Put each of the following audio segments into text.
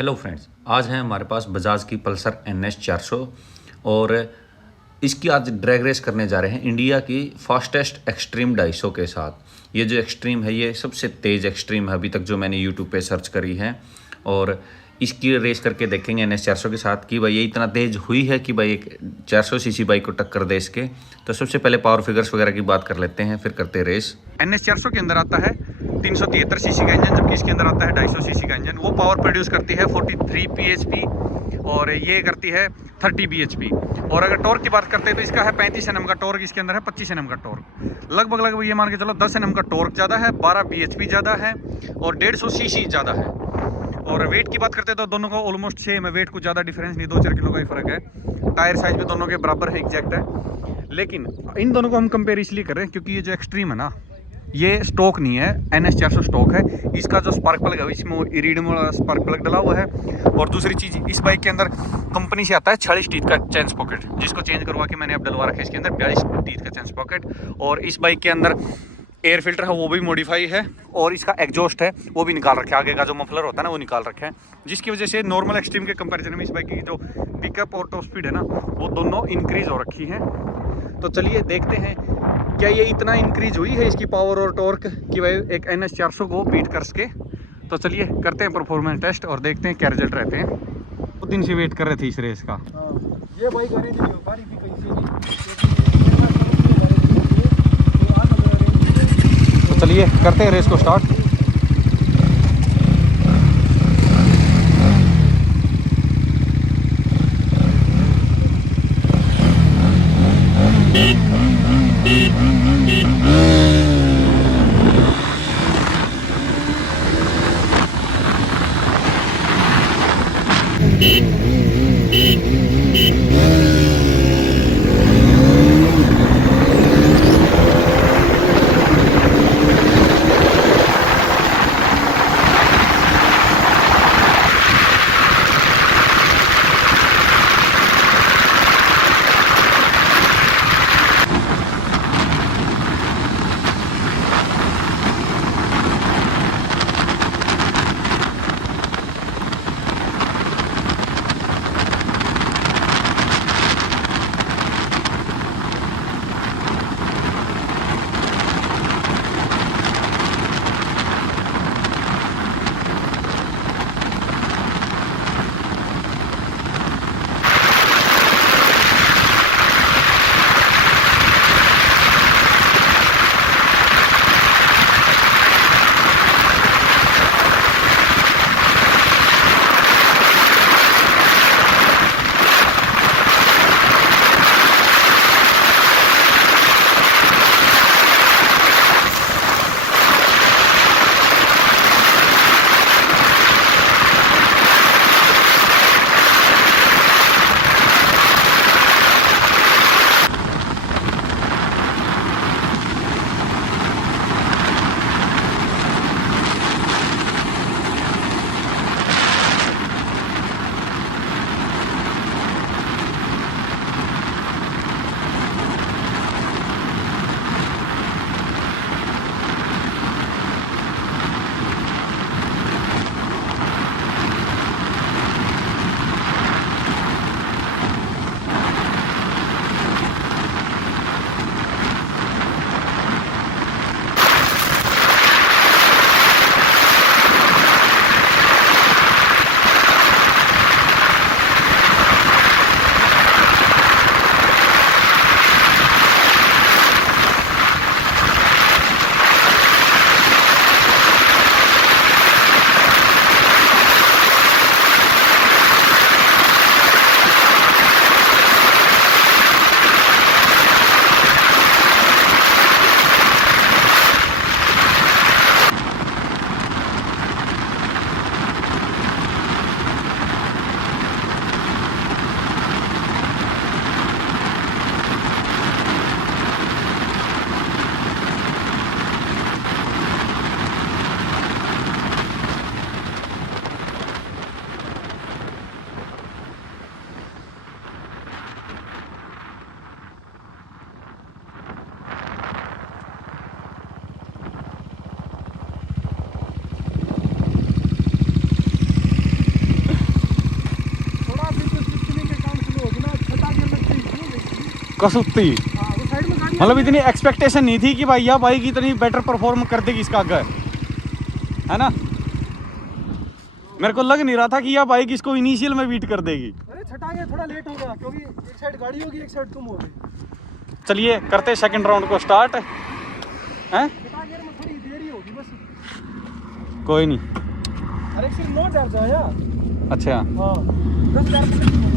Hello friends, आज है हमारे पास बजाज की पल्सर NS 400 और इसकी आज ड्रैग रेस करने जा रहे हैं इंडिया की फास्टेस्ट एक्सट्रीम 250 के साथ। ये जो एक्सट्रीम है ये सबसे तेज़ एक्सट्रीम है अभी तक जो मैंने यूट्यूब पे सर्च करी है और इसकी रेस करके देखेंगे NS 400 के साथ कि भाई ये इतना तेज़ हुई है कि भाई एक 400 सीसी बाइक को टक्कर दे इसके। तो सबसे पहले पावर फिगर्स वगैरह की बात कर लेते हैं, फिर करते हैं रेस। NS 400 के अंदर आता है 373 सीसी का इंजन, जबकि इसके अंदर आता है 250 सीसी का इंजन। वो पावर प्रोड्यूस करती है 43 bhp और ये करती है 30 bhp। और अगर टॉर्क की बात करते हैं तो इसका है 35 Nm का टॉर्क, इसके अंदर है 25 Nm का टॉर्क। लगभग ये मान के चलो 10 Nm का टॉर्क ज़्यादा है, 12 bhp ज़्यादा है और 150 सीसी ज़्यादा है। और वेट की बात करते हैं तो दोनों का ऑलमोस्ट सेम है, वेट कुछ ज़्यादा डिफरेंस नहीं, 2-4 किलो का ही फ़र्क है। टायर साइज भी दोनों के बराबर है, एग्जैक्ट है। लेकिन इन दोनों को हम कंपेयर इसलिए कर रहे हैं क्योंकि ये जो एक्सट्रीम है ना, ये स्टॉक नहीं है, NS 400 स्टॉक है। इसका जो स्पार्क प्लग है इसमें इरिडियम वाला स्पार्क प्लग डला हुआ है। और दूसरी चीज़, इस बाइक के अंदर कंपनी से आता है 46 टीथ का चेन पॉकेट, जिसको चेंज करवा के मैंने अब डलवा रखा है इसके अंदर 42 टीथ का चेन पॉकेट। और इस बाइक के अंदर एयर फिल्टर है वो भी मॉडिफाई है और इसका एग्जॉस्ट है वो भी निकाल रखा है, आगे का जो मफलर होता है ना वो निकाल रखा है, जिसकी वजह से नॉर्मल एक्सट्रीम के कंपैरिजन में इस बाइक की जो पिकअप और टॉप स्पीड है ना वो दोनों इंक्रीज हो रखी है। तो चलिए देखते हैं क्या ये इतना इंक्रीज हुई है इसकी पावर और टॉर्क कि भाई एक NS 400 को बीट कर सके। तो चलिए करते हैं परफॉर्मेंस टेस्ट और देखते हैं क्या रिजल्ट रहते हैं। दो दिन से वेट कर रहे थे इस रेस का। ये बाइक आने दी व्यापारी भी कहीं से तो चलिए करते हैं रेस को स्टार्ट। कसुत्ती। हाँ वो साइड में गाड़ी मतलब इतनी एक्सपेक्टेशन नहीं थी कि भाई यह बाइक इतनी बेटर परफॉर्म कर देगी इसका आगे, है ना। मेरे को लग नहीं रहा था कि यह बाइक इसको इनिशियल में बीट कर देगी। अरे छटा गया, थोड़ा लेट हो गया क्योंकि एक साइड गाड़ी होगी एक साइड तुम होगी। चलिए करते सेकंड राउंड को स्टार्ट हैं। छटा गियर में थोड़ी देरी होगी बस। कोई नहीं। अरे सिर्फ 9,000 जाया। अच्छा हाँ 10,000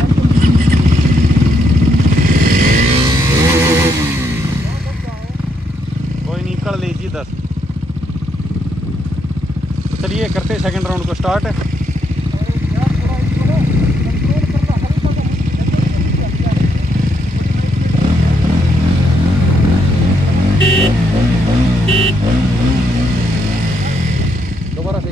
कोई नहीं, कर लीजिए 10। तो चलिए करते सेकंड राउंड को स्टार्ट है। दोबारा से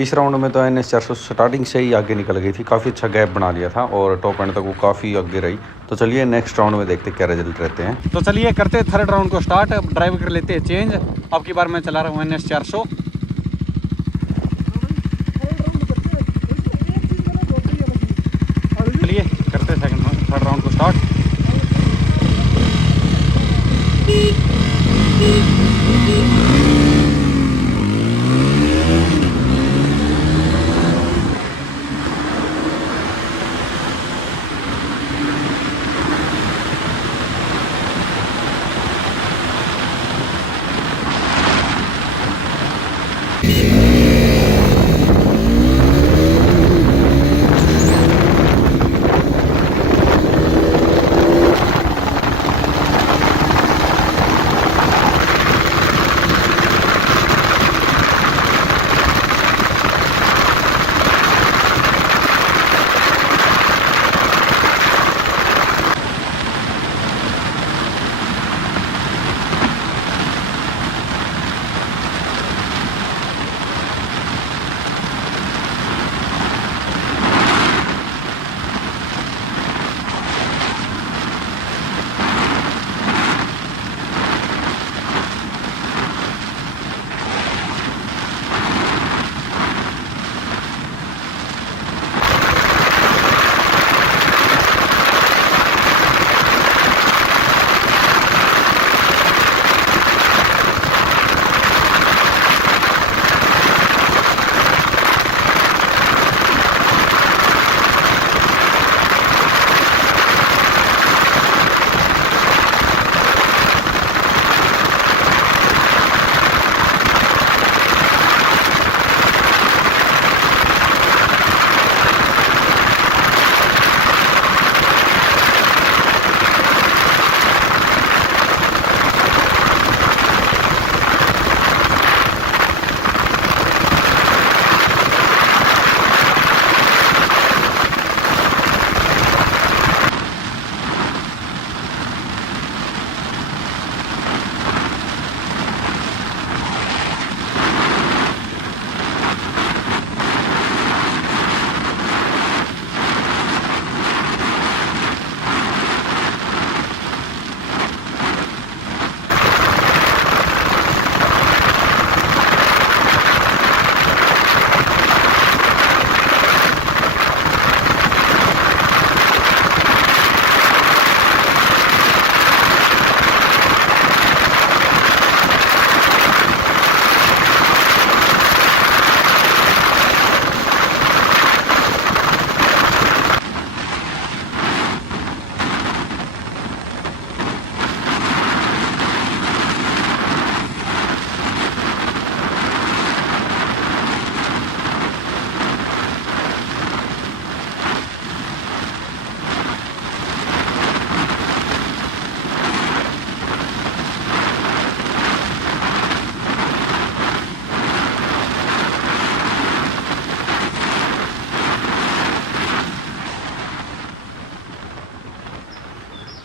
इस राउंड में तो NS400 स्टार्टिंग से ही आगे निकल गई थी, काफ़ी अच्छा गैप बना लिया था और टॉप एंड तक वो काफ़ी आगे रही। तो चलिए नेक्स्ट राउंड में देखते क्या रिजल्ट रहते हैं। तो चलिए करते थर्ड राउंड को स्टार्ट। अब ड्राइव कर लेते हैं चेंज। अब की बार मैं चला रहा हूँ NS400। चलिए करते थर्ड राउंड को स्टार्ट।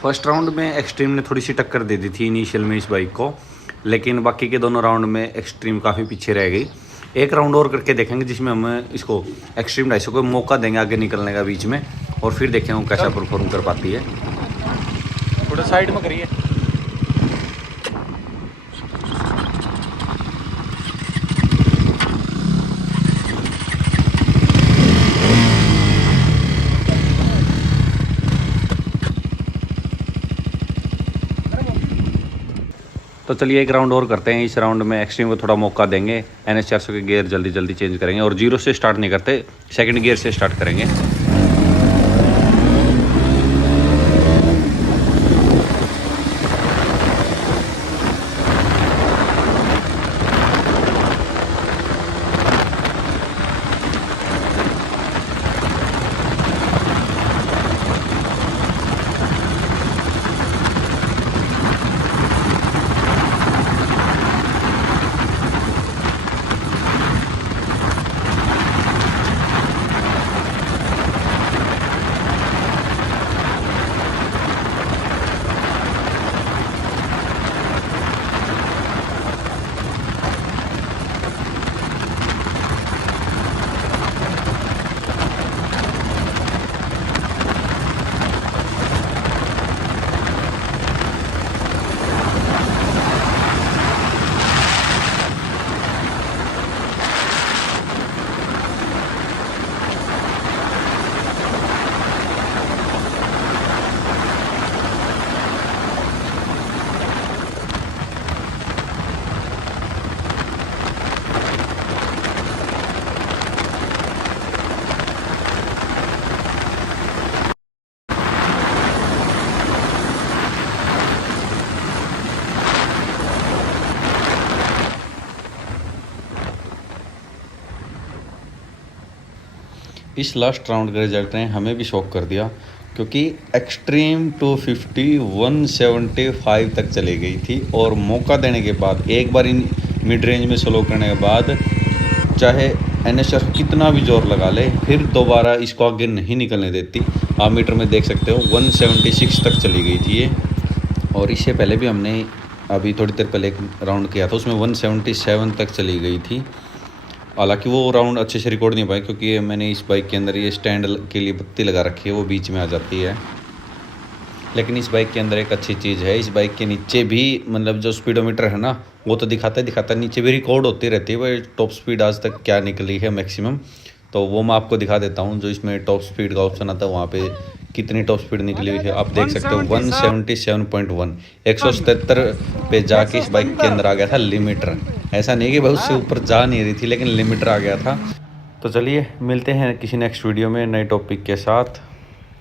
फर्स्ट राउंड में एक्सट्रीम ने थोड़ी सी टक्कर दे दी थी इनिशियल में इस बाइक को, लेकिन बाकी के दोनों राउंड में एक्सट्रीम काफ़ी पीछे रह गई। एक राउंड और करके देखेंगे जिसमें हम इसको एक्सट्रीम 250 को मौका देंगे आगे निकलने का बीच में, और फिर देखेंगे वो कैसा परफॉर्म कर पाती है। थोड़ा साइड में करिए। तो चलिए एक राउंड और करते हैं। इस राउंड में एक्सट्रीम को थोड़ा मौका देंगे। NS 400 के गियर जल्दी जल्दी चेंज करेंगे और 0 से स्टार्ट नहीं करते, सेकंड गियर से स्टार्ट करेंगे। इस लास्ट राउंड का रिजल्ट ने हमें भी शॉक कर दिया, क्योंकि एक्सट्रीम 250 175 तक चली गई थी और मौका देने के बाद एक बार इन मिड रेंज में स्लो करने के बाद चाहे NS 400 कितना भी जोर लगा ले फिर दोबारा इसको आगे नहीं निकलने देती। आप मीटर में देख सकते हो 176 तक चली गई थी ये। और इससे पहले भी हमने अभी थोड़ी देर पहले एक राउंड किया था, उसमें 177 तक चली गई थी। हालांकि वो राउंड अच्छे से रिकॉर्ड नहीं पाए, क्योंकि मैंने इस बाइक के अंदर ये स्टैंड के लिए बत्ती लगा रखी है, वो बीच में आ जाती है। लेकिन इस बाइक के अंदर एक अच्छी चीज़ है, इस बाइक के नीचे भी मतलब जो स्पीडोमीटर है ना वो तो दिखाता है, नीचे भी रिकॉर्ड होती रहती है भाई टॉप स्पीड आज तक क्या निकली है मैक्सिमम। तो वो मैं आपको दिखा देता हूँ, जो इसमें टॉप स्पीड का ऑप्शन आता है वहाँ पे कितनी टॉप स्पीड निकली हुई है आप देख सकते हो। 177.1 177 पे जाके इस बाइक के अंदर आ गया था लिमिटर। ऐसा नहीं कि भाई उससे ऊपर जा नहीं रही थी, लेकिन लिमिटर आ गया था। तो चलिए मिलते हैं किसी नेक्स्ट वीडियो में नए टॉपिक के साथ।